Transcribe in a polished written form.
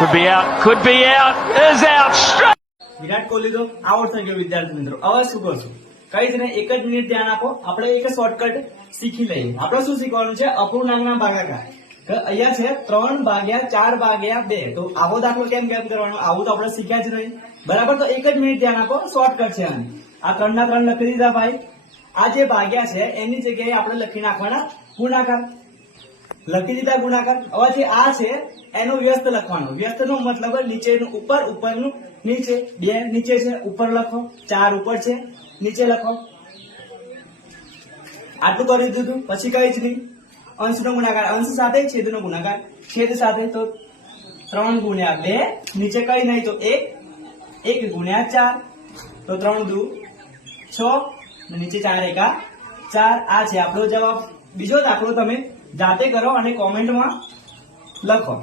Could be out. Could be out. Is out. Straight. Virat Kohli તો out થઈ ગયો વિદ્યાર્થી મિત્રો. હવે શું કરશું? કઈ જ નહીં, એક જ મિનિટ ધ્યાન આપો. આપણે એક શોર્ટકટ શીખી લઈએ. આપણે શું શીખવાનું છે? અપૂર્ણાંકના ભાગાકાર. અહીંયા છે 3 ભાગ્યા 4 ભાગ્યા 2. તો આવો દાખલો કેમ કરવાનો? આવું તો આપણે શીખ્યા જ નહીં, બરાબર? તો એક જ મિનિટ ધ્યાન આપો. શોર્ટકટ છે આની. આ 3 ના 3 લખી દીધા ભાઈ. આ જે ભાગ્યા છે એની જગ્યાએ આપણે લખી નાખવાના ગુણાકાર. લખી દીધા ગુણાકાર. હવે જે આ છે એનો વ્યસ્ત લખવાનો. વ્યસ્ત નો મતલબ નીચેનું ઉપર, ઉપરનું નીચે. 2 નીચે છે, ઉપર લખો. 4 ઉપર છે, નીચે લખો. આટલું કરી દીધું. પછી કઈ જ નહીં. અંશનો ગુણાકાર અંશ સાથે, છેદનો ગુણાકાર છેદ સાથે. તો 3 ગુણ્યા 2, નીચે કઈ નહીં તો 1, 1 ગુણ્યા 4. તો 3 દુ 6, નીચે 4 એકા 4. આ છે આપણો જવાબ. બીજો દાખલો તમે જાતે કરો અને કોમેન્ટમાં લખો.